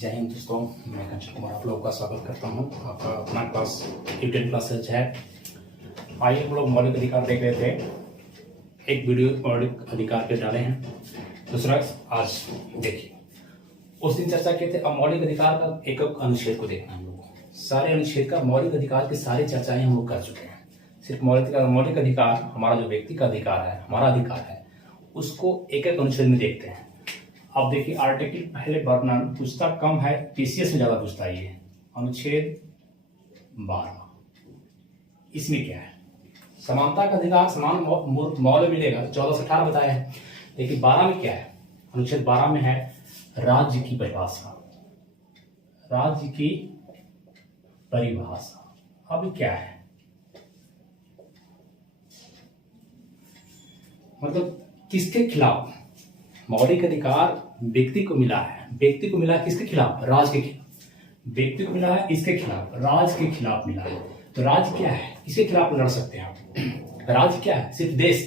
जय हिंद दोस्तों, मैं कंचन कुमार आप लोगों का स्वागत करता हूं। आपका अपना क्लास 10 क्लासेज है। आइए हम लोग मौलिक अधिकार देख रहे थे। एक वीडियो मौलिक अधिकार पे डाले हैं, दूसरा आज देखिए। उस दिन चर्चा किए थे। अब मौलिक अधिकार का एक एक अनुच्छेद को देखना हम लोग को। सारे अनुच्छेद का मौलिक अधिकार की सारी चर्चाएं हम लोग कर चुके हैं। सिर्फ मौलिक अधिकार हमारा जो व्यक्ति का अधिकार है, हमारा अधिकार है, उसको एक एक अनुच्छेद में देखते हैं। अब देखिए, आर्टिकल पहले वर्णन पूछता कम है, टीसीएस में ज्यादा पूछता है। ये अनुच्छेद 12, इसमें क्या है? समानता का अधिकार, समान मौल्य मिलेगा। 14 से 18 बताया है, लेकिन 12 में क्या है? अनुच्छेद 12 में है राज्य की परिभाषा। राज्य की परिभाषा अब क्या है? मतलब किसके खिलाफ मौलिक अधिकार व्यक्ति को मिला है? व्यक्ति को मिला है किसके खिलाफ? राज्य के खिलाफ। व्यक्ति को मिला है इसके खिलाफ, राज्य के खिलाफ मिला है। तो राज्य क्या है? किसके खिलाफ लड़ सकते हैं आप? राज्य क्या है? सिर्फ देश,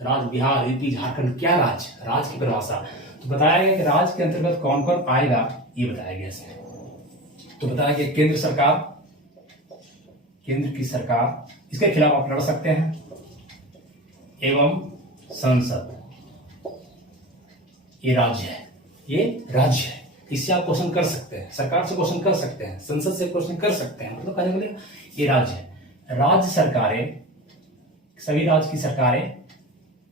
राज्य बिहार, यूपी, झारखंड, क्या राज्य? राज्य की परिभाषा तो बताया गया कि राज्य के अंतर्गत कौन कौन आएगा, ये बताया गया इसमें। तो बताया गया केंद्र सरकार, केंद्र की सरकार, इसके खिलाफ आप लड़ सकते हैं, एवं संसद, ये राज्य है, ये राज्य है। इससे आप क्वेश्चन कर सकते हैं, सरकार से क्वेश्चन कर सकते हैं, संसद से क्वेश्चन कर सकते हैं। मतलब कहने के लिए ये राज्य है। राज्य सरकारें, सभी राज्य की सरकारें,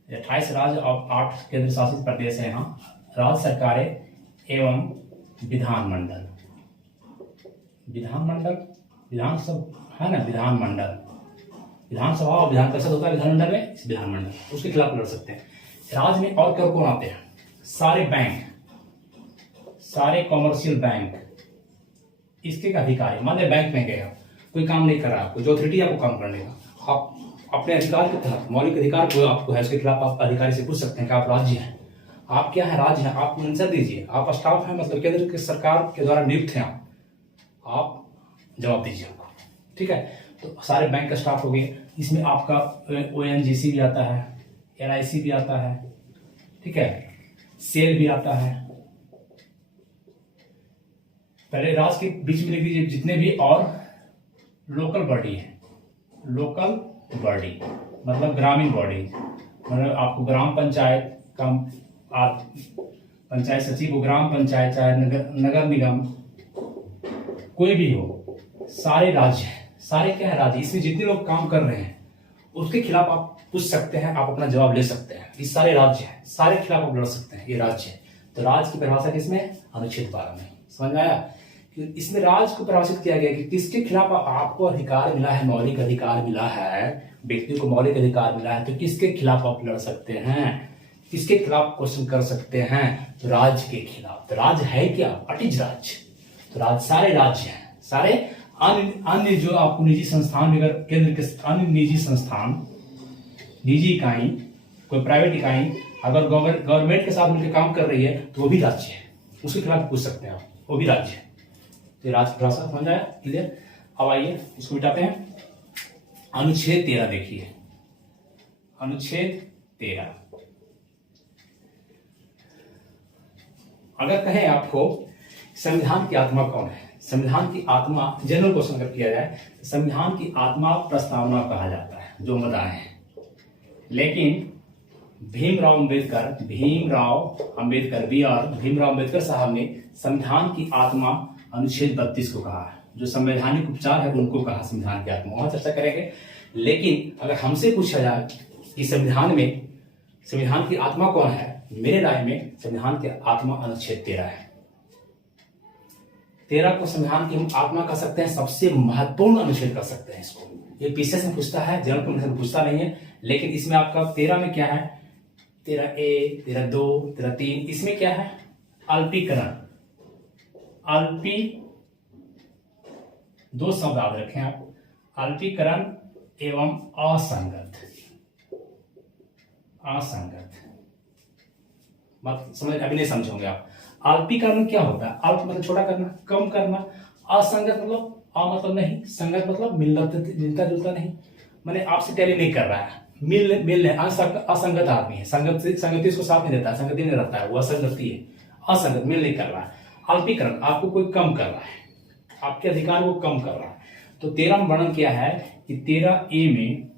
28 राज्य और 8 केंद्र शासित प्रदेश है यहाँ। राज्य सरकारें एवं विधानमंडल, विधानमंडल, विधानसभा है ना, विधानमंडल, विधानसभा और विधान परिषद होता है विधानमंडल में, इस विधानमंडल, उसके खिलाफ लड़ सकते हैं। राज्य में और क्या कौन आते हैं? सारे बैंक, सारे कॉमर्शियल बैंक, इसके का अधिकारी। मान लीजिए बैंक में गया, कोई काम नहीं कर रहा, आपको जो अथॉरिटी आपको काम करने का, आप अपने अधिकार के तहत, मौलिक अधिकार को आपको है, उसके खिलाफ आप अधिकारी से पूछ सकते हैं कि आप राज्य हैं, आप क्या है? राज्य हैं, आप आंसर दीजिए। आप स्टाफ हैं, मतलब केंद्र की सरकार के द्वारा नियुक्त हैं, आप जवाब दीजिए हमको, ठीक है? तो सारे बैंक का स्टाफ हो गए। इसमें आपका ONGC भी आता है, LIC भी आता है, ठीक है, सेल भी आता है। पहले राज्य के बीच में लिख दीजिए जितने भी और लोकल बॉडी है। लोकल बॉडी मतलब ग्रामीण बॉडी, मतलब आपको ग्राम पंचायत का, आप पंचायत सचिव को ग्राम पंचायत, चाहे नगर निगम, कोई भी हो, सारे राज्य हैं। सारे क्या है? राज्य। इसमें जितने लोग काम कर रहे हैं उसके खिलाफ आप पूछ सकते हैं, आप अपना जवाब ले सकते हैं। ये सारे राज्य हैं, सारे खिलाफ आप लड़ सकते हैं, ये राज्य है। तो राज्य की परिभाषा किसमें? अनुच्छेद 12 में। समझ में आया कि इसमें राज्य को परिभाषित किया गया कि किसके खिलाफ आपको अधिकार मिला है, मौलिक अधिकार मिला है, व्यक्ति को मौलिक अधिकार मिला है, तो किसके खिलाफ आप लड़ सकते हैं, किसके खिलाफ क्वेश्चन कर सकते हैं? तो राज्य के खिलाफ। तो राज्य है क्या? अटिज राज्य। तो राज्य, सारे राज्य हैं, सारे अन्य जो आपको निजी संस्थान, अगर केंद्र के अन्य निजी संस्थान, निजी इकाई, कोई प्राइवेट इकाई अगर गवर्नमेंट के साथ मिलकर काम कर रही है तो वो भी राज्य है, उसके खिलाफ पूछ सकते हैं आप, वो भी राज्य है। तो राज्य भाषा समझ आया? क्लियर? अब आइए इसको मिटाते हैं। अनुच्छेद 13 देखिए, अनुच्छेद 13। अगर कहें आपको संविधान की आत्मा कौन है? संविधान की आत्मा, जनरल क्वेश्चन अगर किया जाए, संविधान की आत्मा प्रस्तावना कहा जाता है, जो बताए हैं। लेकिन भीमराव अंबेडकर भीमराव अंबेडकर साहब ने संविधान की आत्मा अनुच्छेद 32 को कहा है। जो संवैधानिक उपचार है उनको कहा संविधान की आत्मा, वहां चर्चा करेंगे। लेकिन अगर हमसे पूछा जाए कि संविधान की आत्मा कौन है, मेरे राय में संविधान की आत्मा अनुच्छेद 13 है। 13 को संविधान की हम आत्मा कर सकते हैं, सबसे महत्वपूर्ण अनुच्छेद कर सकते हैं इसको। ये पीसीएस में पूछता है, जनरल में पूछता नहीं है। लेकिन इसमें आपका 13 में क्या है? 13A, 13(2), 13(3), इसमें क्या है? अल्पीकरण। दो शब्द याद रखें आप, अल्पीकरण एवं असंगत। मत समझ, अभी नहीं समझोगे आप। अल्पीकरण क्या होता है? अल्प मतलब छोटा करना, कम करना। असंगत मतलब मतलब नहीं, संगत मतलब मिलता जुलता नहीं, मैंने आपसे टैली नहीं कर रहा है, मिल असंगत आदमी है, संगति इसको साथ नहीं देता है, संगति नहीं रखता है, वो असंगति है, असंगत, मिल नहीं कर रहा है। अल्पीकरण, आपको कोई कम कर रहा है, आपके अधिकार को कम कर रहा है। तो 13 वर्णन क्या है कि 13A में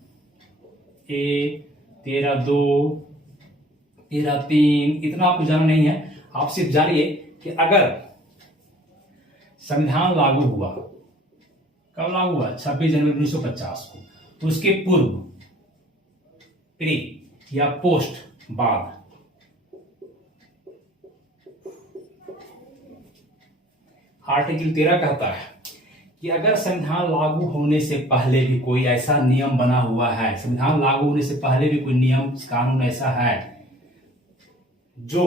ए 13(2), 13(3) इतना आपको जाना नहीं है। आप सिर्फ जानिए कि अगर संविधान लागू हुआ, कब लागू हुआ? 26 जनवरी 1950 को, तो उसके पूर्व, प्री या पोस्ट, बाद, आर्टिकल 13 कहता है कि अगर संविधान लागू होने से पहले भी कोई ऐसा नियम बना हुआ है, संविधान लागू होने से पहले भी कोई नियम कानून ऐसा है जो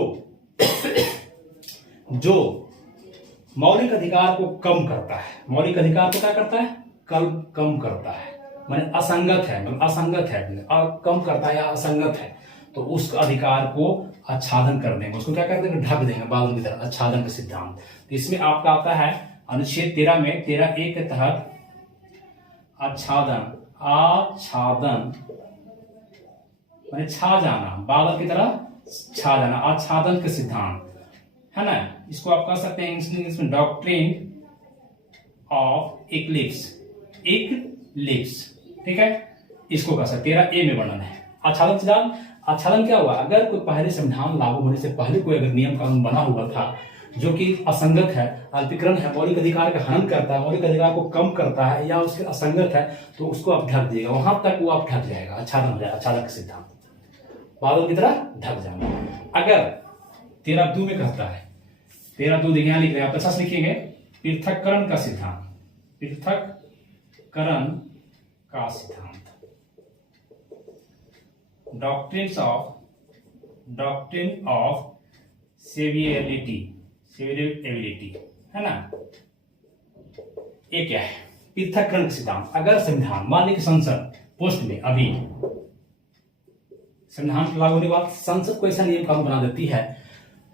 मौलिक अधिकार को कम करता है, मौलिक अधिकार को क्या करता है? कम करता है, माने असंगत है, मतलब असंगत है और कम करता है या असंगत है, तो उस अधिकार को आच्छादन कर देंगे, उसको क्या कर देंगे? ढक देंगे बादल की तरह, आच्छादन का सिद्धांत। तो इसमें आपका आता है अनुच्छेद 13 में 13A के तहत आच्छादन माने छा जाना, बादल की तरह छा जाना, आच्छादन का सिद्धांत है ना। इसको आप कह सकते हैं इंग्लिश में डॉक्ट्रिन ऑफ इक्लिप्स, ठीक है, इसको कह सकते हैं। 13A में वर्णन है आच्छादन सिद्धांत। आच्छादन क्या हुआ? अगर कोई पहले संविधान लागू होने से पहले कोई अगर नियम कानून बना हुआ था जो कि असंगत है, अल्पीकरण है, मौलिक अधिकार का हनन करता है, मौलिक अधिकार को कम करता है या उसके असंगत है, तो उसको आप ढक देगा, वहां तक वो आप ढक जाएगा, आच्छादन हो जाएगा, आच्छादन का सिद्धांत, बादल की तरह ढक जाना। अगर 13(2) में कहता है, 13(2) देखिए यहां लिख रहे हैं आप, अच्छा से लिखेंगे, पृथक्करण का सिद्धांत, पृथक्करण का सिद्धांत, डॉक्ट्रिन ऑफ सेवियरिटी है ना। ये क्या है? पृथक्करण का सिद्धांत। अगर संविधान, मान लीजिए संसद पोस्ट में अभी संविधान लागू होने के बाद संसद को ऐसा नियम कानून बना देती है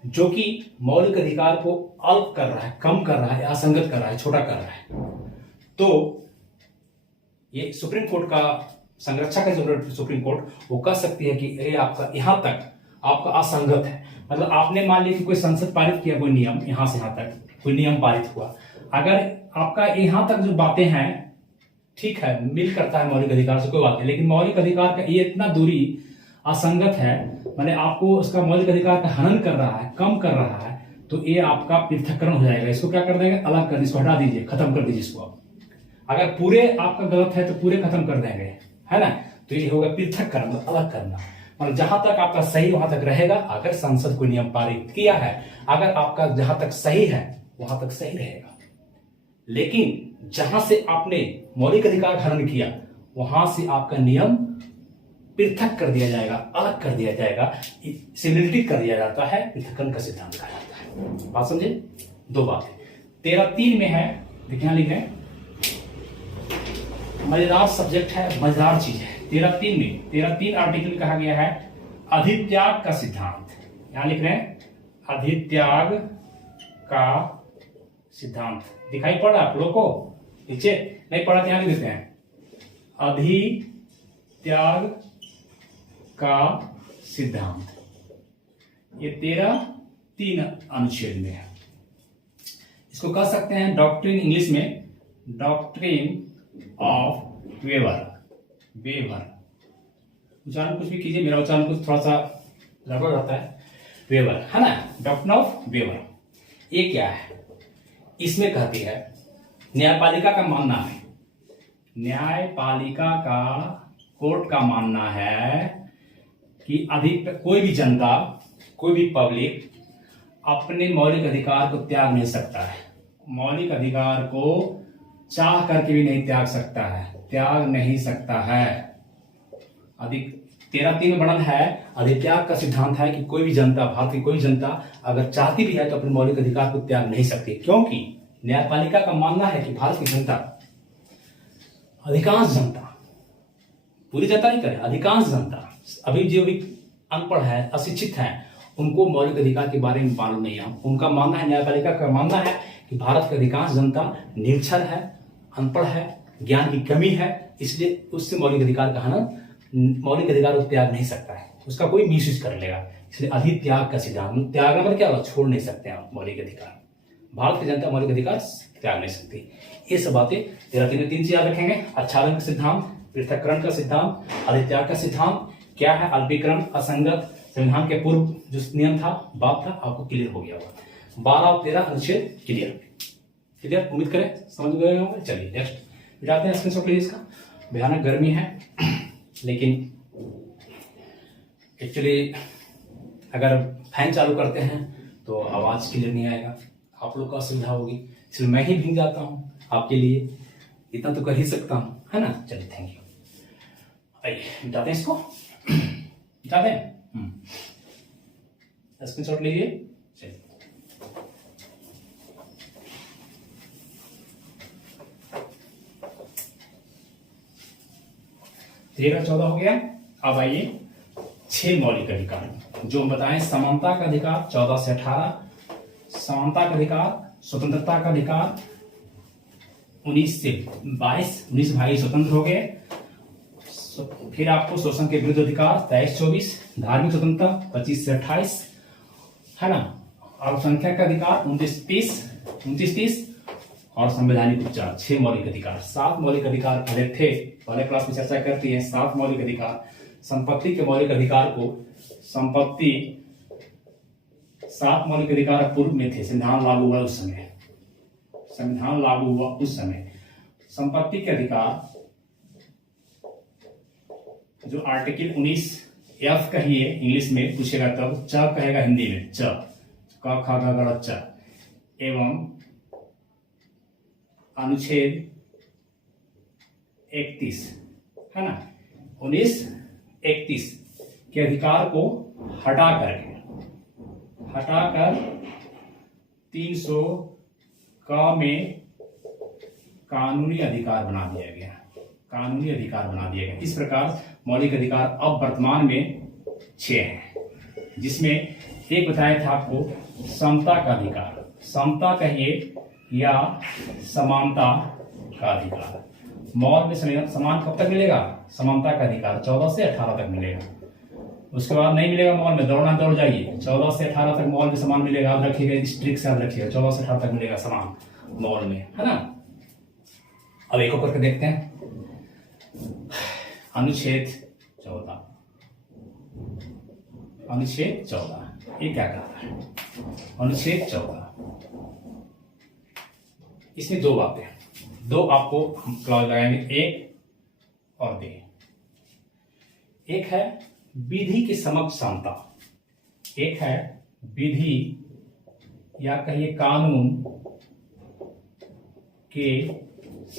जो कि मौलिक अधिकार को अल्प कर रहा है, कम कर रहा है, असंगत कर रहा है, छोटा कर रहा है, तो ये सुप्रीम कोर्ट का संरक्षक है, जो सुप्रीम कोर्ट वो कह सकती है कि ये आपका यहां तक आपका असंगत है। मतलब आपने मान लिया कि कोई संसद पारित किया कोई नियम, यहां से यहां तक कोई नियम पारित हुआ, अगर आपका यहां तक जो बातें हैं ठीक है, मिल करता है मौलिक अधिकार से, कोई बात नहीं, लेकिन मौलिक अधिकार का ये इतना दूरी असंगत है, माने आपको उसका मौलिक अधिकार का हनन कर रहा है, कम कर रहा है, तो ये आपका पृथक्करण हो जाएगा। इसको क्या कर देंगे? अलग कर, इसको हटा दीजिए, खत्म कर दीजिए इसको। अगर पूरे आपका गलत है तो पूरे खत्म कर देंगे, है ना। तो ये होगा पृथक्करण, मतलब अलग करना, मतलब जहां तक आपका सही वहां तक रहेगा। अगर संसद को नियम पारित किया है, अगर आपका जहां तक सही है वहां तक सही रहेगा, लेकिन जहां से आपने मौलिक अधिकार हनन किया वहां से आपका नियम पृथक कर दिया जाएगा, अलग कर दिया जाएगा, सिमिलिटी कर दिया जाता है, पृथक्करण का सिद्धांत कहा जाता है। बात समझे? दो बात है। 13(3) में है, देखिए यहां लिख रहे हैं, मजेदार सब्जेक्ट है, मजेदार चीज है। 13(3) में 13(3) आर्टिकल में कहा गया है अधित्याग का सिद्धांत। यहां लिख रहे हैं अधित्याग का सिद्धांत। दिखाई पड़ रहा है आप लोगों को? नीचे नहीं पढ़ा तो यहां लिख देते हैं, अधित्याग का सिद्धांत। ये 13(3) अनुच्छेद में है। इसको कह सकते हैं डॉक्ट्रिन, इंग्लिश में डॉक्ट्रिन ऑफ वेबर। उच्चारण कुछ भी कीजिए, मेरा उच्चारण कुछ थोड़ा सा गड़बड़ रहता है। वेबर है ना, डॉक्ट्रिन ऑफ वेबर। ये क्या है? इसमें कहती है न्यायपालिका का मानना है, न्यायपालिका का, कोर्ट का मानना है कि कोई भी जनता, कोई भी पब्लिक अपने मौलिक अधिकार को त्याग नहीं सकता है, मौलिक अधिकार को चाह करके भी नहीं त्याग सकता है, त्याग नहीं सकता है। 13(3) वर्णन है, अधित्याग का सिद्धांत है कि कोई भी जनता, भारत की कोई जनता अगर चाहती भी है तो अपने मौलिक अधिकार को त्याग नहीं सकती, क्योंकि न्यायपालिका का मानना है कि भारत की जनता, अधिकांश जनता, पूरी जनता नहीं करे, अधिकांश जनता, अभी जो भी अनपढ़ है, अशिक्षित है, उनको मौलिक अधिकार के बारे में मालूम नहीं है। उनका मानना है, न्यायपालिका का मानना है कि भारत की अधिकांश जनता निरक्षर है, अनपढ़ है, ज्ञान की कमी है, इसलिए उससे मौलिक अधिकार का हनन, मौलिक अधिकार को त्याग नहीं सकता है, उसका कोई मिसयूज कर लेगा। इसलिए अधित्याग का सिद्धांत, त्याग मतलब क्या होगा? छोड़ नहीं सकते हैं मौलिक अधिकार। भारत की जनता मौलिक अधिकार त्याग नहीं सकती। ये सब बातें 13 तीन चीज याद रखेंगे। आच्छादन का सिद्धांत, पृथक्करण का सिद्धांत, अधित्याग का सिद्धांत क्या है, अल्पीकरण, असंगत, संविधान के पूर्व जो नियम था, बात था, आपको क्लियर हो गया होगा। 12 और 13 अनुच्छेद क्लियर। उम्मीद करें समझ गए होंगे। चलिए नेक्स्ट जाते हैं, स्क्रीनशॉट लीजिए इसका। भयानक गर्मी है, लेकिन एक्चुअली अगर फैन चालू करते हैं तो आवाज क्लियर नहीं आएगा, आप लोग को असुविधा होगी, इसलिए मैं ही भीग जाता हूँ आपके लिए, इतना तो कर ही सकता हूँ, है ना। चलिए थैंक यू। आइए मिटाते हैं इसको, मिटाते हैं। स्क्रीनशॉट लीजिए। चलिए 13-14 हो गया। अब आइए 6 मौलिक अधिकार जो हम बताएं। समानता का अधिकार 14 से 18, समानता का अधिकार, स्वतंत्रता का अधिकार 19 से 22, 19-22 स्वतंत्र हो गए। फिर आपको शोषण के विरुद्ध अधिकार 23-24, धार्मिक स्वतंत्रता 25 से 28, है ना। अल्पसंख्यक का अधिकार 29-30 और संवैधानिक उपचार 6 मौलिक अधिकार। 7 मौलिक अधिकार पहले थे, पहले क्लास में चर्चा करती है। 7 मौलिक अधिकार। संपत्ति के मौलिक अधिकार को 7 मौलिक अधिकार पूर्व में थे, संविधान लागू हुआ उस समय, संविधान लागू हुआ उस समय। संपत्ति के अधिकार जो आर्टिकल 19F कहिए इंग्लिश में पूछेगा तब, च कहेगा हिंदी में, च क ख ग घ च, एवं अनुच्छेद 31, है ना, 19-31 के अधिकार को हटाकर 300 क में कानूनी अधिकार बना दिया गया, कानूनी अधिकार बना दिया गया। इस प्रकार मौलिक अधिकार अब वर्तमान में 6 हैं, जिसमें एक बताया था आपको समता का अधिकार, समता कहिए या समानता का अधिकार। मॉल में समान कब तक मिलेगा, समानता का अधिकार 14 से 18 तक मिलेगा। उसके बाद नहीं मिलेगा मॉल में, दौड़ना दौड़ जाइए, 14 से 18 तक मॉल में समान मिलेगा। याद रखिएगा, इस ट्रिक से याद रखिएगा, 14 से 18 तक मिलेगा समान मॉल में, है ना। अब एक करके देखते हैं। अनुच्छेद 14, अनुच्छेद 14 ये क्या कहता है। अनुच्छेद 14 इसमें 2 बातें, 2 आपको हम क्लॉज लगाएंगे, एक और दे। एक है विधि के समक्ष समता, एक है विधि या कहिए कानून के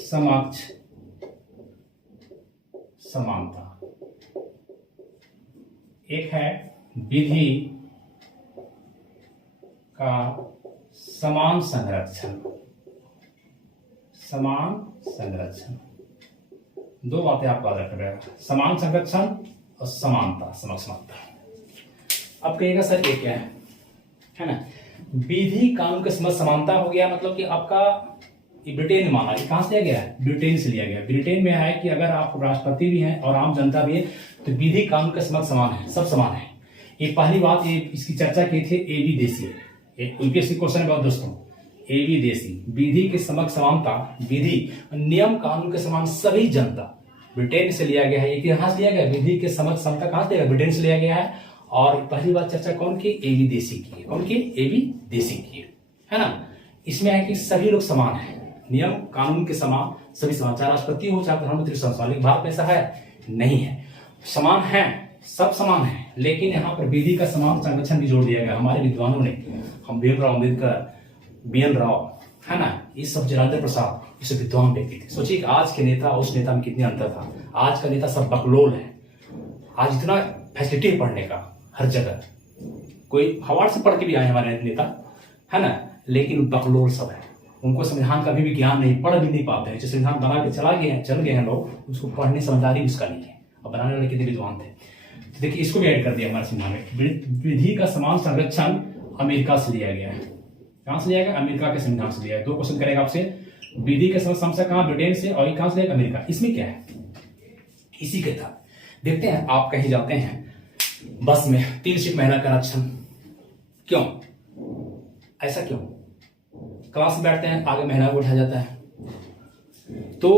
समक्ष समानता, एक है विधि का समान संरक्षण, समान संरक्षण। 2 बातें आपको याद रखना पड़ेगा, समान संरक्षण और समानता, समक्षमता। अब कहिएगा सर ये क्या है ना। विधि कानून के समक्ष समानता हो गया, मतलब कि आपका ब्रिटेन में माना, कहां से लिया गया है, ब्रिटेन से लिया गया। ब्रिटेन में है कि अगर आप राष्ट्रपति भी हैं और आम जनता भी है तो विधि कानून के समक्ष समान है, सब समान है। ये पहली बात, ये इसकी चर्चा की थी एबी देसी, यूपीएससी क्वेश्चन है बहुत दोस्तों, एबी देसी। विधि के समक्ष समानता, विधि नियम कानून के समान सभी जनता, ब्रिटेन से लिया गया है। ये कहां से लिया गया, विधि के समक्ष समता कहां से लिया गया, ब्रिटेन से लिया गया है। और पहली बात चर्चा कौन की, एबी देसी की, कौन की, एबी देसी की, है ना। इसमें है कि सभी लोग समान है, नियम कानून के समान सभी समान, चाहे राष्ट्रपति हो चाहे प्रधानमंत्री समान। भारत में ऐसा है नहीं है, समान है, सब समान है, लेकिन यहाँ पर विधि का समान संरक्षण भी जोड़ दिया गया हमारे विद्वानों ने। हम भीमराव अम्बेडकर, BN राव, है ना, ये सब राजेंद्र प्रसाद, ये सब विद्वान व्यक्ति थे। सोचिए आज के नेता उस नेता में कितने अंतर था। आज का नेता सब बकलोल है, आज इतना फैसिलिटी है पढ़ने का हर जगह, कोई हवाड़ से पढ़ के भी आए हमारे नेता, है ना, लेकिन बकलोल सब है। उनको संविधान का भी ज्ञान नहीं, पढ़ भी नहीं पाते हैं। जो संविधान बना के चल गए हैं लोग, उसको पढ़ने समझदारी उसका नहीं है, और बनाने वाले कितने विद्वान थे। तो देखिए इसको भी ऐड कर दिया हमारे संविधान में। विधि का समान संरक्षण अमेरिका से लिया गया है। कहां से लिया गया, अमेरिका के संविधान से लिया है। 2 क्वेश्चन करेगा आपसे, विधि के समक्ष कहां, ब्रिटेन से, और कहां से लिया, अमेरिका। इसमें क्या है, इसी के तहत देखते हैं। आप कहीं जाते हैं बस में, 3 सीट महिला का आरक्षण, क्यों, ऐसा क्यों, क्लास में बैठते हैं, आगे महिला को उठाया जाता है। तो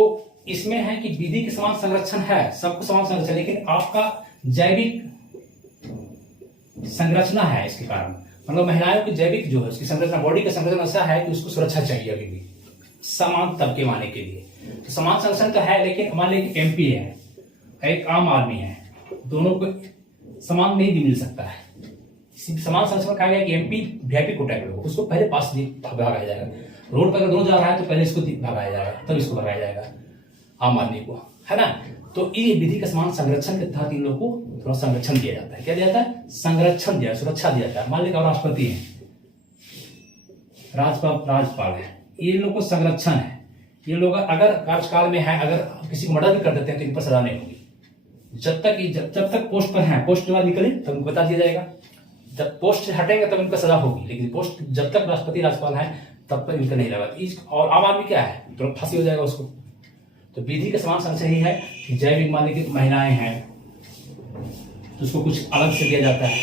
इसमें है कि विधि के समान संरक्षण है, सबको समान संरक्षण, लेकिन आपका जैविक संरचना है इसके कारण, मतलब महिलाओं की जैविक जो है उसकी संरचना, बॉडी का संरचना ऐसा है कि उसको सुरक्षा चाहिए अभी भी समान तबके माने के लिए। तो समान संरक्षण तो है, लेकिन मान लीजिए एमपी है, एक आम आदमी है, दोनों को समान नहीं मिल सकता है। समान संरक्षण कहा गया कि एमपी वीआईपी कोटा के लोग उसको पहले पास भगाया जाएगा। रोड पर अगर दोनों जा रहा है तो पहले इसको भगाया जाएगा, तब इसको भगाया जाएगा आम आदमी को, है ना। तो ये विधि का समान संरक्षण के तहत इन लोगों को थोड़ा संरक्षण दिया जाता है। क्या दिया जाता है? संरक्षण दिया, सुरक्षा दिया जाता है। मान लीजिए राष्ट्रपति है, राज्यपाल है, ये लोग को संरक्षण है। ये लोग अगर कार्यकाल में है, अगर किसी को मर्डर भी कर देते हैं तो इन पर सजा नहीं होगी। जब तक पोस्ट पर है, पोस्ट के बाद निकले तब उनको बता दिया जाएगा, जब पोस्ट हटेंगे तब इनका सजा होगी। लेकिन पोस्ट जब तक राष्ट्रपति राज्यपाल है तब तक इनका नहीं लगा। और आम आदमी क्या है, तुरंत फांसी हो जाएगा उसको। तो विधि के समान संरक्षण ही है कि जैविक मान लीजिए महिलाएं हैं तो उसको कुछ अलग से दिया जाता है।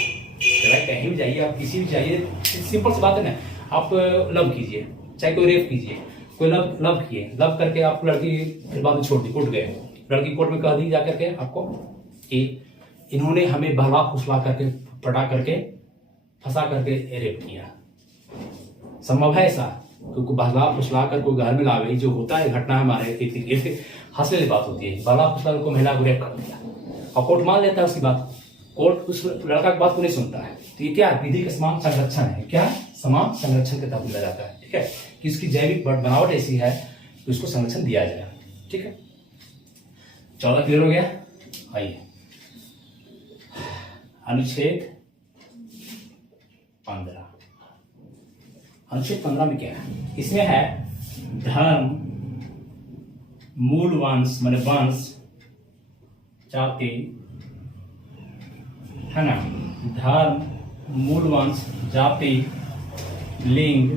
भाई कहीं भी जाइए आप, किसी भी जाइए, सिंपल सी बात है ना, आप लव कीजिए, चाहे कोई रेप कीजिए, कोई लव किए, लव करके आप लड़की फिर बाद में छोड़ दी, कोर्ट गए, लड़की कोर्ट में कह दी जाकर के आपको कि इन्होंने हमें बहला फुसला करके, पटा करके, फंसा करके रेप किया। संभव है ऐसा? क्योंकि बहला फुसला कर कोई घर में लावे, जो होता है घटना हमारे हंसने वाली बात होती है, बहला फुसला को महिला को रेप कर दिया और कोर्ट मान लेता है उसकी बात, कोर्ट उस लड़का की बात को नहीं सुनता है। तो ये क्या विधि का समान संरक्षण है, क्या समान संरक्षण के तहत दिया जाता है। ठीक है, कि इसकी जैविक बनावट ऐसी है तो इसको संरक्षण दिया जाए। ठीक है, 14 क्लियर हो गया। आइए अनुच्छेद 15। अनुच्छेद 15 में क्या है? इसमें है धर्म, मूल वंश माने वंश, जाति, है ना, धर्म, मूल वंश, जाति, लिंग,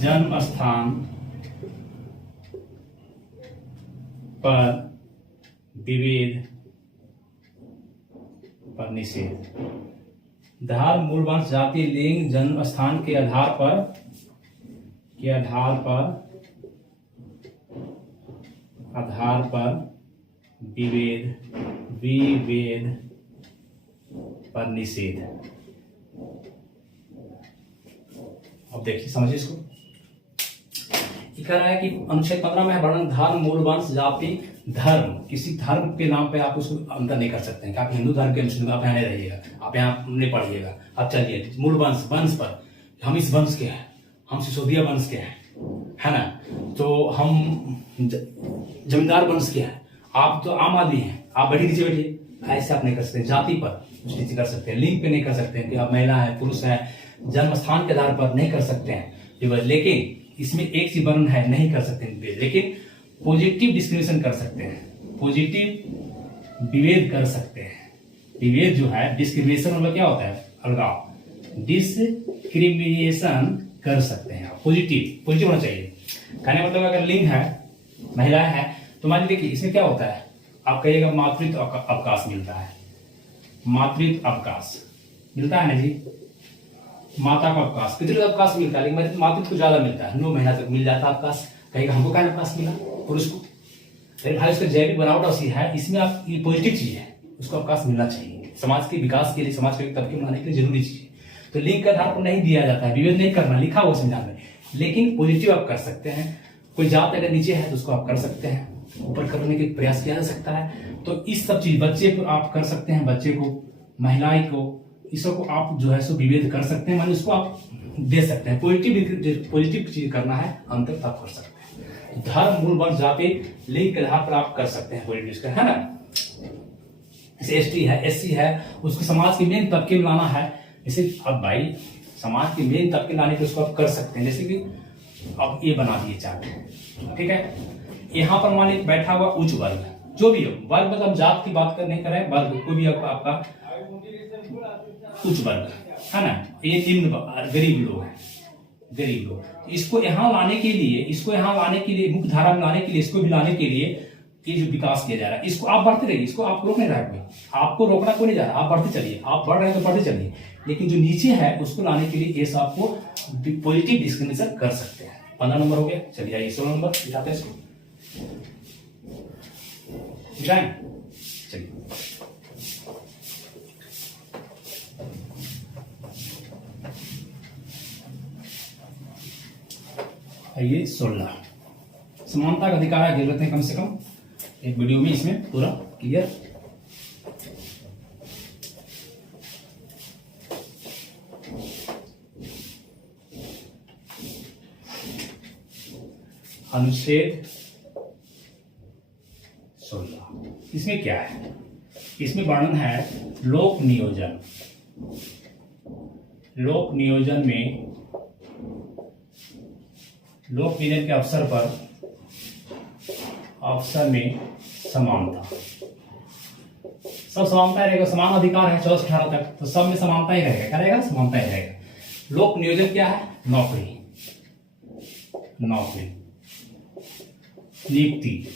जन्म स्थान पर विभेद पर निषेध। धर्म, मूल वंश, जाति, लिंग, जन्म स्थान के आधार पर विभेद पर निषेध। अब देखिए, समझिए इसको। ये कह रहा है कि अनुच्छेद 15 में वर्णन धर्म, मूल वंश, जाति, धर्म, किसी धर्म के नाम पे आप उसको अंतर नहीं कर सकते हैं कि आप हिंदू धर्म के मुस्लिम, आप यहाँ नहीं रहिएगा, आप यहाँ नहीं पढ़िएगा, आप चलिए मूल वंश पर हम इस वंश के हैं, हम सिसोदिया वंश के हैं, है ना, तो हम जमींदार वंश के हैं, आप तो आम आदमी हैं, आप बैठिए नीचे बैठिए, ऐसे आप नहीं कर सकते। जाति पर कुछ नहीं कर सकते, लिंग पे नहीं कर सकते कि आप महिला है, पुरुष है, जन्म स्थान के आधार पर नहीं कर सकते हैं। लेकिन इसमें एक चीज वर्णन है, नहीं कर सकते, लेकिन पॉजिटिव डिस्क्रिमिनेशन कर सकते हैं, पॉजिटिव विभेद कर सकते हैं। विभेद जो है, डिस्क्रिमिनेशन मतलब क्या होता है? अलगाव। डिस्क्रिमिनेशन कर सकते हैं आप, पॉजिटिव होना चाहिए। कहने मतलब अगर लिंग है, महिला है, तो मान लीजिए इसमें क्या होता है, आप कहिएगा मातृत्व अवकाश मिलता है, मातृत्व अवकाश मिलता है ना जी, माता का अवकाश, पितृत्व अवकाश मिलता है, लेकिन मातृत्व को ज्यादा मिलता है, 9 महीना तक मिल जाता है अवकाश। कहेगा हमको क्या अवकाश मिला पुरुष को? अरे भाई उसका जैविक बनावट ऐसी है, इसमें आप ये पॉजिटिव चीज है, उसको अवकाश मिलना चाहिए, समाज के विकास के लिए, समाज के तबके बनाने के लिए जरूरी चीज है। तो लिंग के आधार पर नहीं दिया जाता है, विभेद नहीं करना, लिखा हुआ संविधान में, लेकिन पॉजिटिव आप कर सकते हैं। कोई जात अगर नीचे है तो उसको आप कर सकते हैं, ऊपर करने के प्रयास किया जा सकता है। तो इस सब चीज, बच्चे को आप कर सकते हैं, बच्चे को, महिलाएं को, इस सब को आप जो है सो विभेद कर सकते हैं, माने उसको आप दे सकते हैं। पॉजिटिव चीज करना है, अंतर आप कर सकते हैं। धर्म, मूल वंश, जाति, लिंग के आधार पर आप कर सकते हैं पॉजिटिव, है ना। जैसे एसटी है, एससी है, उसको समाज के मेन तबके में लाना है। जैसे अब भाई समाज के मेन तबके लाने के उसको आप कर सकते हैं। जैसे कि अब ये बना दिए चार्ट, ठीक है। यहाँ पर मान लीजिए बैठा हुआ उच्च वर्ग, जो भी हो वर्ग, मतलब जात की बात नहीं कर रहे हैं, वर्ग कोई भी आपका उच्च वर्ग, है ना, ये निम्न गरीब लोग हैं, गरीब लोग। इसको यहाँ लाने के लिए, मुख्य धारा में लाने के लिए, इसको भी लाने के लिए ये जो विकास किया जा रहा है, इसको आप बढ़ते रहिए, इसको आप रोक नहीं रहा है, आपको रोकना कोई नहीं जा रहा, आप बढ़ते चलिए, आप बढ़ रहे हैं तो बढ़ते चलिए। लेकिन जो नीचे है उसको लाने के लिए ये आपको पॉजिटिव डिस्क्रिमिनेशन कर सकते हैं। 15 नंबर हो गया। चलिए आइए 16 नंबर दिखाते हैं इसको, दिखाएं। चलिए आइए 16 समानता का अधिकार है, लेते हैं कम से कम एक वीडियो में इसमें पूरा क्लियर। अनुच्छेद 16 इसमें क्या है? इसमें वर्णन है लोक नियोजन। लोक नियोजन में लोक नियोजन के अवसर में समानता, सब समानता ही रहेगा। समान अधिकार है 14 से 18 तक, तो सब में समानता ही रहेगा। क्या रहेगा? समानता ही रहेगा। लोक नियोजन क्या है? नौकरी, नौकरी, नियुक्ति,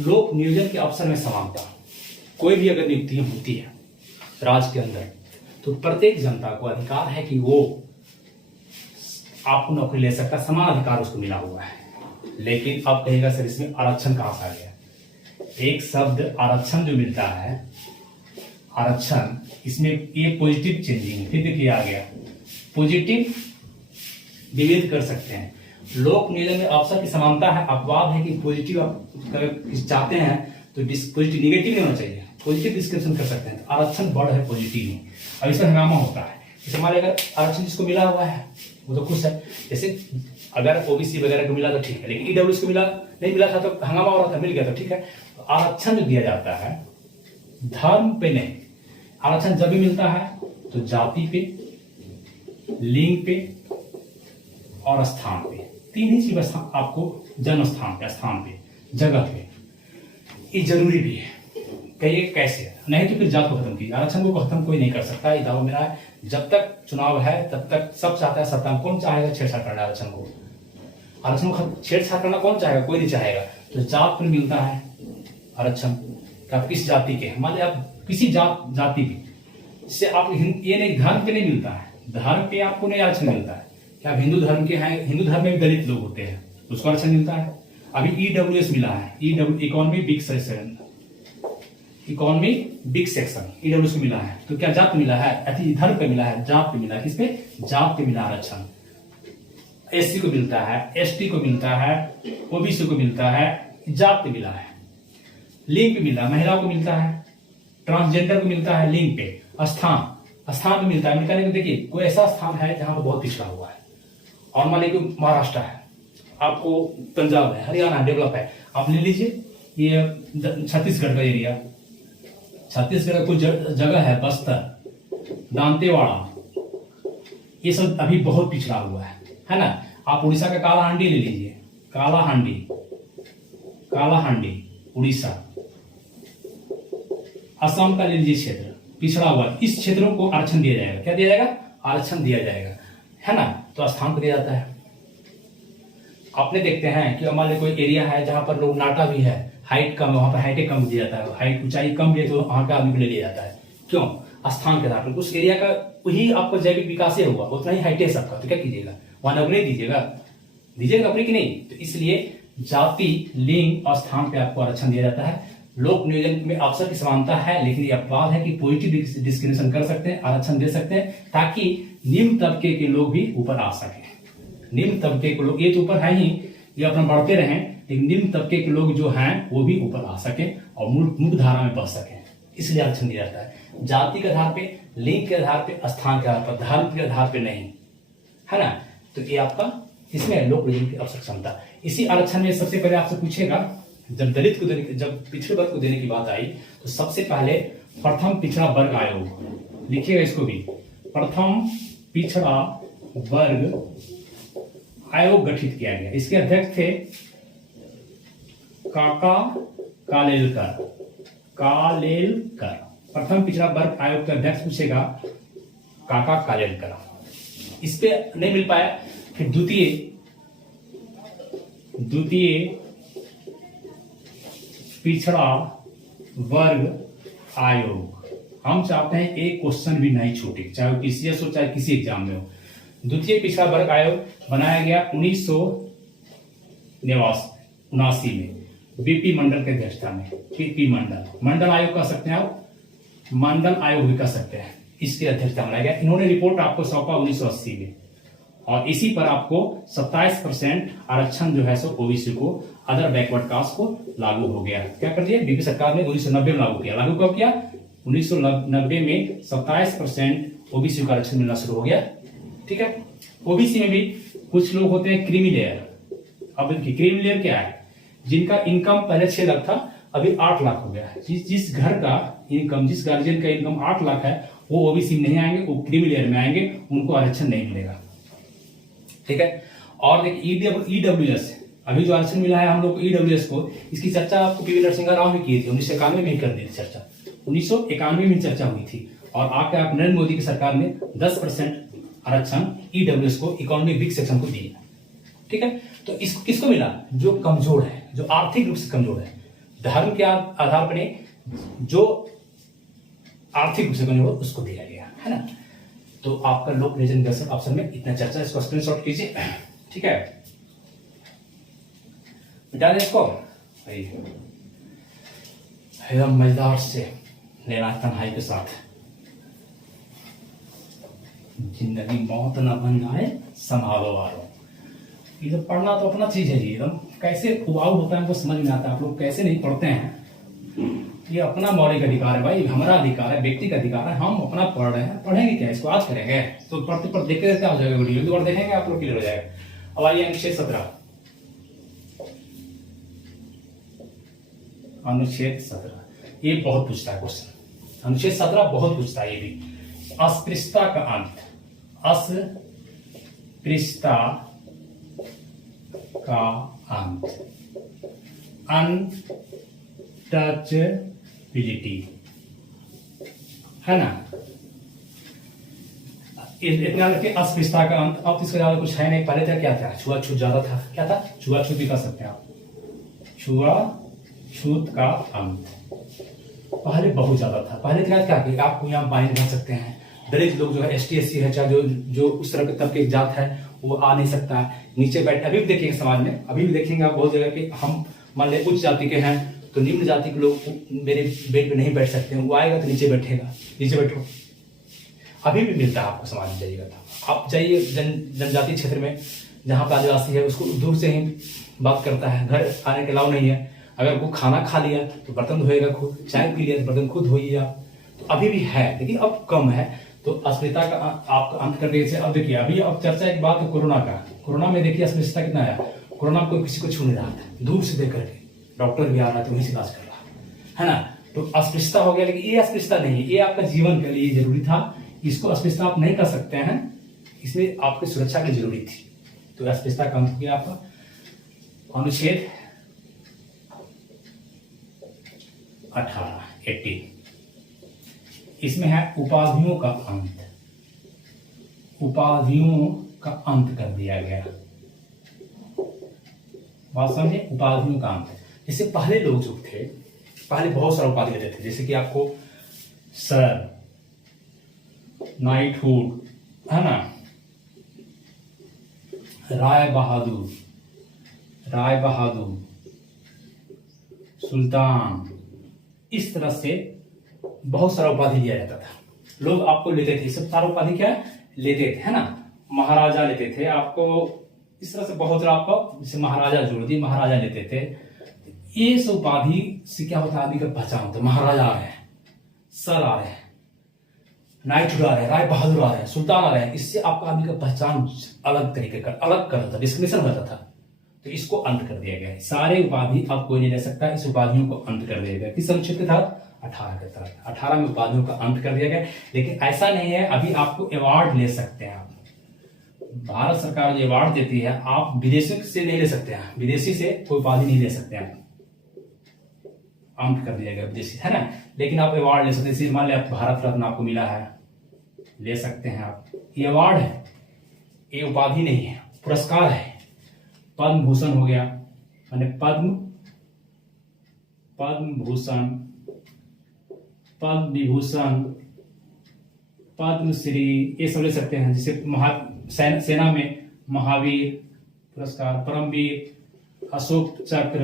लोक नियोजन के अवसर में समानता। कोई भी अगर नियुक्ति होती है राज्य के अंदर, तो प्रत्येक जनता को अधिकार है कि वो आपको नौकरी ले सकता है, समान अधिकार उसको मिला हुआ है। लेकिन अब कहेगा सर इसमें आरक्षण कहां से आ गया? एक शब्द आरक्षण जो मिलता है, आरक्षण, इसमें ये पॉजिटिव चेंजिंग, फिर देखिए आ गया पॉजिटिव विभेद कर सकते हैं। लोक नियोजन में अवसर की समानता है, अपवाद है कि पॉजिटिव अगर चाहते हैं तो पॉजिटिव निगेटिव नहीं होना चाहिए, पॉजिटिव डिस्क्रिप्शन कर सकते हैं। तो आरक्षण बढ़ है पॉजिटिव में, अब इसमें हंगामा होता है। जैसे मान लीजिए अगर आरक्षण जिसको मिला हुआ है वो तो खुश है, जैसे अगर ओबीसी वगैरह को मिला तो ठीक है, लेकिन ईडब्ल्यूएस को मिला नहीं मिला था तो हंगामा हो रहा था, मिल गया तो ठीक है। तो आरक्षण जो दिया जाता है धर्म पे नहीं, आरक्षण जब भी मिलता है तो जाति पे, लिंग पे और स्थान पे, तीन ही चीज आपको, जन्म स्थान पे, स्थान पे, जगह पे, ये जरूरी भी है। कहिए कैसे? नहीं तो फिर जात को खत्म कीजिए। आरक्षण को खत्म कोई नहीं कर सकता, ये दावा मेरा है। जब तक चुनाव है तब तक सब चाहता है सत्ता में, कौन चाहेगा छेड़छाड़ करना आरक्षण को? आरक्षण को छेड़छाड़ करना कौन चाहेगा? कोई नहीं चाहेगा। तो जात पर मिलता है आरक्षण, आप किस जाति के, मान लीजिए आप किसी जाति के, इससे आप ये नहीं, धर्म पे नहीं मिलता है, धर्म पे आपको नहीं आरक्षण मिलता है। क्या आप हिंदू धर्म के हैं? हिंदू धर्म में भी दलित लोग होते हैं, उसको आरक्षण मिलता है। अभी ईडब्ल्यूएस मिला है, economy big section, economy big section EWS को मिला है। तो क्या जात मिला है? अति धर्म पे मिला है, जात पे मिला है। किस पे? जात पे मिला आरक्षण। एससी को मिलता है, एसटी को मिलता है, ओबीसी को मिलता है, जात पे मिला है। लिंग पे मिला, महिलाओं को मिलता है, ट्रांसजेंडर को मिलता है। लिंग पे, स्थान पे मिलता है। मिलता है, देखिए कोई ऐसा स्थान है जहां पर बहुत पिछड़ा हुआ है, और मान लीजिए महाराष्ट्र है, आपको पंजाब है, हरियाणा डेवलप है, आप ले लीजिए ये छत्तीसगढ़ का एरिया, छत्तीसगढ़ का कुछ जगह है, बस्तर, दांतेवाड़ा, ये सब अभी बहुत पिछड़ा हुआ है ना। आप उड़ीसा का कालाहांडी ले लीजिए, कालाहांडी उड़ीसा, असम का ले लीजिए क्षेत्र, पिछड़ा हुआ, इस क्षेत्रों को आरक्षण दिया जाएगा। क्या दिया जाएगा? आरक्षण दिया जाएगा, है ना। तो स्थान को दिया जाता है। आपने देखते हैं कि हमारे कोई एरिया है जहां पर लोग नाटा भी है, हाइट कम है, वहां पर हाइट कम दिया जाता है, हाइट ऊंचाई कम भी है तो वहां का आदमी को ले लिया जाता है। क्यों? स्थान के आधार पर उस एरिया का वही आपको जैविक विकास ही होगा, उतना ही हाइट है सबका, तो क्या कीजिएगा? वहां नौकरी दीजिएगा नौकरी की नहीं। तो इसलिए जाति, लिंग और स्थान पे आपको आरक्षण दिया जाता है। लोक नियोजन में अवसर की समानता है, लेकिन ये अपवाद है कि पॉजिटिव डिस्क्रिमिनेशन कर सकते हैं, आरक्षण दे सकते हैं, ताकि निम्न तबके के लोग भी ऊपर आ सके। निम्न तबके के लोग, ये तो ऊपर है ही, ये अपना बढ़ते रहें, लेकिन निम्न तबके के लोग जो हैं वो भी ऊपर आ सके और मुख्य धारा में बच सके, इसलिए आरक्षण दिया जाता है। जाति के आधार पे, लिंग के आधार पे, स्थान के आधार पर, धर्म के आधार पे नहीं, है ना। तो ये आपका इसमें लोक नियोजन की अवसर क्षमता। इसी आरक्षण में सबसे पहले आपसे पूछेगा, जब दलित को देने, जब पिछड़े वर्ग को देने की बात आई, तो सबसे पहले प्रथम पिछड़ा वर्ग आयोग, लिखिएगा इसको भी, प्रथम पिछड़ा वर्ग आयोग गठित किया गया। इसके अध्यक्ष थे काका कालेलकर। प्रथम पिछड़ा वर्ग आयोग के अध्यक्ष पूछेगा काका कालेलकर। इस पे नहीं मिल पाया, फिर द्वितीय पिछड़ा वर्ग आयोग। हम चाहते हैं एक क्वेश्चन भी नहीं छूटे, चाहे वो पीसीएस हो चाहे किसी एग्जाम में हो। द्वितीय पिछड़ा वर्ग आयोग बनाया गया 1979 में बीपी मंडल के अध्यक्षता में। बीपी मंडल आयोग कह सकते हैं आप, मंडल आयोग भी कह सकते हैं, इसकी अध्यक्षता बनाया गया। इन्होंने रिपोर्ट आपको सौंपा 1980 में और इसी पर आपको 27% आरक्षण जो है सो ओबीसी को, अदर बैकवर्ड कास्ट को लागू हो गया। क्या कर दिया बीपी सरकार ने 1990 में लागू किया। लागू कब किया? 1990 में 27% ओबीसी का आरक्षण मिलना शुरू हो गया। ठीक है। ओबीसी में भी कुछ लोग होते हैं क्रीमी लेयर। अब इनकी क्रीमी लेयर क्या है? जिनका इनकम पहले 6 लाख था, अभी 8 लाख हो गया। जिस घर का इनकम, जिस गार्जियन का इनकम 8 लाख है, वो ओबीसी में नहीं आएंगे, वो क्रीमी लेयर में आएंगे, उनको आरक्षण नहीं मिलेगा। ठीक है। और देखिए ईडब्ल्यूएस, अभी जो आरक्षण मिला है हम लोग को ईडब्ल्यूएस को, इसकी चर्चा आपको पीवी नरसिंह राव भी की थी, 1991 में ही कर दी थी चर्चा। 1991 में चर्चा हुई थी और आके आप नरेंद्र मोदी की सरकार ने 10% आरक्षण ईडब्ल्यूएस को, इकोनॉमिक वीक सेक्शन को दिया। ठीक है। तो इसको किसको मिला? जो कमजोर है, जो आर्थिक रूप से कमजोर है, धर्म के आधार पर नहीं, जो आर्थिक रूप से कमजोर हो उसको दिया गया है ना। तो आपका लोक नियोजन दर्शन ऑप्शन में इतना चर्चा, इसको स्क्रीनशॉट कीजिए। ठीक है, मिटा दें इसको। एकदम मजेदार से लेना तन्हाई के साथ, जिंदगी मौत न बन जाए संभालो वालों। ये तो पढ़ना तो अपना चीज है जी, एकदम कैसे उबाऊ होता है हमको समझ में आता है। आप लोग कैसे नहीं पढ़ते हैं, ये अपना मौलिक अधिकार है भाई, हमारा अधिकार है, व्यक्ति का अधिकार है। हम अपना पढ़ रहे हैं, पढ़ेंगे क्या इसको आज करेंगे? तो पढ़ते पढ़ते देखते क्या हो जाएगा, वीडियो दो बार देखेंगे आप लोग क्लियर हो जाएगा। अब आइए अनुच्छेद 17। अनुच्छेद 17 ये बहुत पूछता है क्वेश्चन। अनुच्छेद 17 बहुत पूछता है ये भी। अस्पृश्यता का अंत, अस्पृश्यता का अंत, अनटचेबिलिटी है ना। इतना रखिए अस्पृश्यता का अंत। अब इसका ज्यादा कुछ है नहीं। पहले था क्या था? छुआछूत ज्यादा था। क्या था? छुआछूत भी कर सकते हैं आप, छुआछूत का अंत पहले बहुत ज्यादा था। पहले क्या कि आप यहाँ पानी भर सकते हैं, दलित लोग जो है ST SC है, चाहे जो उस तरह के तबके जात है, वो आ नहीं सकता है, नीचे बैठ। अभी भी देखिएगा समाज में, अभी भी देखेंगे आप बहुत जगह कि हम मान लें उच्च जाति के हैं तो निम्न जाति के लोग मेरे बेड पे नहीं बैठ सकते हैं, वो आएगा तो नीचे बैठेगा, नीचे बैठो। अभी भी मिलता है आपको, समाज में जाइएगा तो आप जाइए जनजाति क्षेत्र में जहाँ पे आदिवासी है, उसको दूर से ही बात करता है, घर आने के अलाउ नहीं है। अगर वो खाना खा लिया तो बर्तन धोएगा खुद, चाय पी लिया तो बर्तन खुद धोइए आप। तो अभी भी है, लेकिन अब कम है। तो अस्पृश्यता का आप अंत कर देंगे। अब देखिए, अभी अब चर्चा एक बात है कोरोना का। कोरोना में देखिए अस्पृश्यता कितना आया। कोरोना कोई किसी को छू नहीं रहा था, दूर से देख करके डॉक्टर भी आ रहा था, वहीं से इलाज कर रहा है ना। तो अस्पृश्यता हो गया, लेकिन ये अस्पृश्यता नहीं, ये आपका जीवन के लिए जरूरी था। इसको अस्पृश्यता आप नहीं कर सकते हैं, इसलिए आपकी सुरक्षा की जरूरी थी। तो अस्पृश्यता का अंत हो गया आपका। अनुच्छेद 18 इसमें है उपाधियों का अंत। उपाधियों का अंत कर दिया गया। बात समझे, उपाधियों का अंत। जैसे पहले लोग जो थे, पहले बहुत सारा उपाधि लेते थे, जैसे कि आपको सर, नाइटहुड है ना, राय बहादुर, सुल्तान, इस तरह से बहुत सारा उपाधि लिया जाता था। लोग आपको लेते थे, सब सारा उपाधि क्या लेते थे, है ना। महाराजा लेते थे आपको, इस तरह से बहुत सारा आपको, जैसे महाराजा जोड़ दिए, महाराजा लेते थे। ये सब उपाधि से क्या होता है, आदमी का पहचान होता है। महाराजा आ रहे हैं, सर आ रहे हैं, नाइटहुड आ रहे हैं, राय बहादुर आ रहे हैं, सुल्तान आ रहे हैं। इससे आपका आदमी का पहचान अलग तरीके का, अलग करता था, डिस्क्रिमिनेशन होता था। तो इसको अंत कर दिया गया। सारे उपाधि अब कोई नहीं ले सकता, इस उपाधियों को अंत कर दिया गया। किस अनुच्छेद के तहत? 18 के तहत। 18 में उपाधियों का अंत कर दिया गया। लेकिन ऐसा नहीं है, अभी आपको अवार्ड ले सकते हैं आप। भारत सरकार जो अवार्ड देती है, आप विदेशी से नहीं ले सकते हैं, विदेशी से कोई उपाधि नहीं ले सकते हैं। अंत कर दिया गया विदेशी, है ना। लेकिन आप अवार्ड ले सकते हैं। मान लिया भारत रत्न आपको मिला है, ले सकते हैं आप। ये अवार्ड है, ये उपाधि नहीं है, पुरस्कार है। पद्म भूषण हो गया, माने पद्म भूषण पद्म विभूषण, पद्मश्री, ये सब ले सकते हैं। जैसे सेना में महावीर पुरस्कार, परमवीर, अशोक चक्र,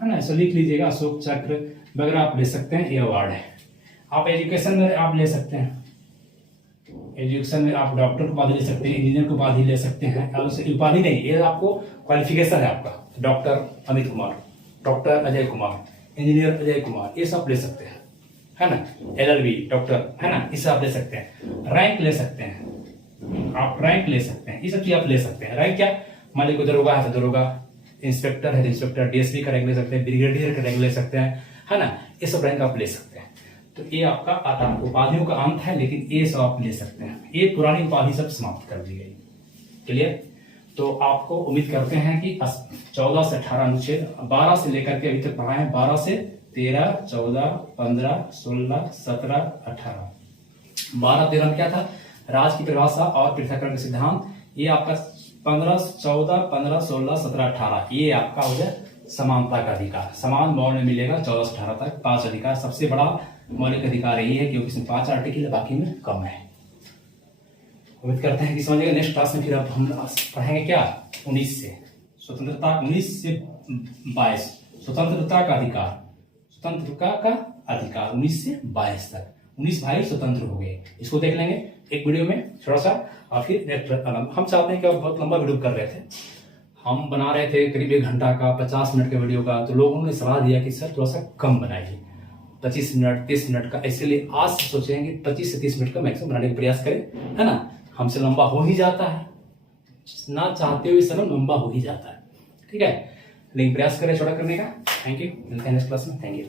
है ना, ऐसा लिख लीजिएगा, अशोक चक्र वगैरह आप ले सकते हैं, ये अवार्ड है। आप एजुकेशन में आप ले सकते हैं, एजुकेशन में आप डॉक्टर की उपाधि ले सकते हैं, इंजीनियर की उपाधि ले सकते हैं। और उपाधि नहीं, ये आपको क्वालिफिकेशन है आपका, doctor Amit Kumar, doctor Ajay Kumar, engineer Ajay Kumar, ये सब ले सकते हैं, है ना, LLB डॉक्टर, है ना, इसे आप ले सकते हैं। रैंक ले सकते हैं, आप रैंक ले सकते हैं, ये सब चीज आप ले सकते हैं। रैंक क्या, मान लीजिए दरोगा है तो दरोगा, इंस्पेक्टर है तो इंस्पेक्टर, DSP का रैंक ले सकते हैं, ब्रिगेडियर का रैंक ले सकते हैं, है ना, ये सब रैंक आप ले सकते हैं। तो ये आपका उपाधियों का अंत है, लेकिन ये सब आप ले सकते हैं। ये पुरानी उपाधि सब समाप्त कर दी गई। क्लियर? तो आपको उम्मीद करते हैं कि 14 से 18 अनुच्छेद 12 से लेकर के अभी तक पढ़ाए हैं, 12 से 13, 14, 15, 16, 17, 18। 12-13 में क्या था, राज की परिभाषा और पृथक्करण का सिद्धांत। ये आपका 15, 14, 15, 16, 17, 18 ये आपका हो गया समानता का अधिकार। समान मौल में मिलेगा 14 से 18 तक 5 अधिकार। सबसे बड़ा मौलिक अधिकार ये है क्योंकि इसमें 5 आर्टिकल है, बाकी में कम है। उम्मीद करते हैं कि समझिएगा। नेक्स्ट क्लास में फिर अब हम पढ़ेंगे क्या, 19 से स्वतंत्रता, 19 से 22 स्वतंत्रता का अधिकार, स्वतंत्रता का अधिकार 19 से 22 तक। 19 भाई स्वतंत्र हो गए, इसको देख लेंगे एक वीडियो में थोड़ा सा। और फिर नेक्स्ट हम चाहते हैं कि बहुत लंबा वीडियो कर रहे थे, हम बना रहे थे करीब 1 घंटा का, 50 मिनट के वीडियो का, तो लोगों ने सलाह दिया कि सर थोड़ा सा कम बनाइए, 25 मिनट 30 मिनट का। इसलिए आज से सोचेंगे 25 से 30 मिनट का मैक्सिमम बनाने का प्रयास करें, है ना। हमसे लंबा हो ही जाता है, ना चाहते हुए सर लंबा हो ही जाता है, ठीक है, लेकिन प्रयास करें छोटा करने का। थैंक यू, मिलते हैं नेक्स्ट क्लास में। Thank you.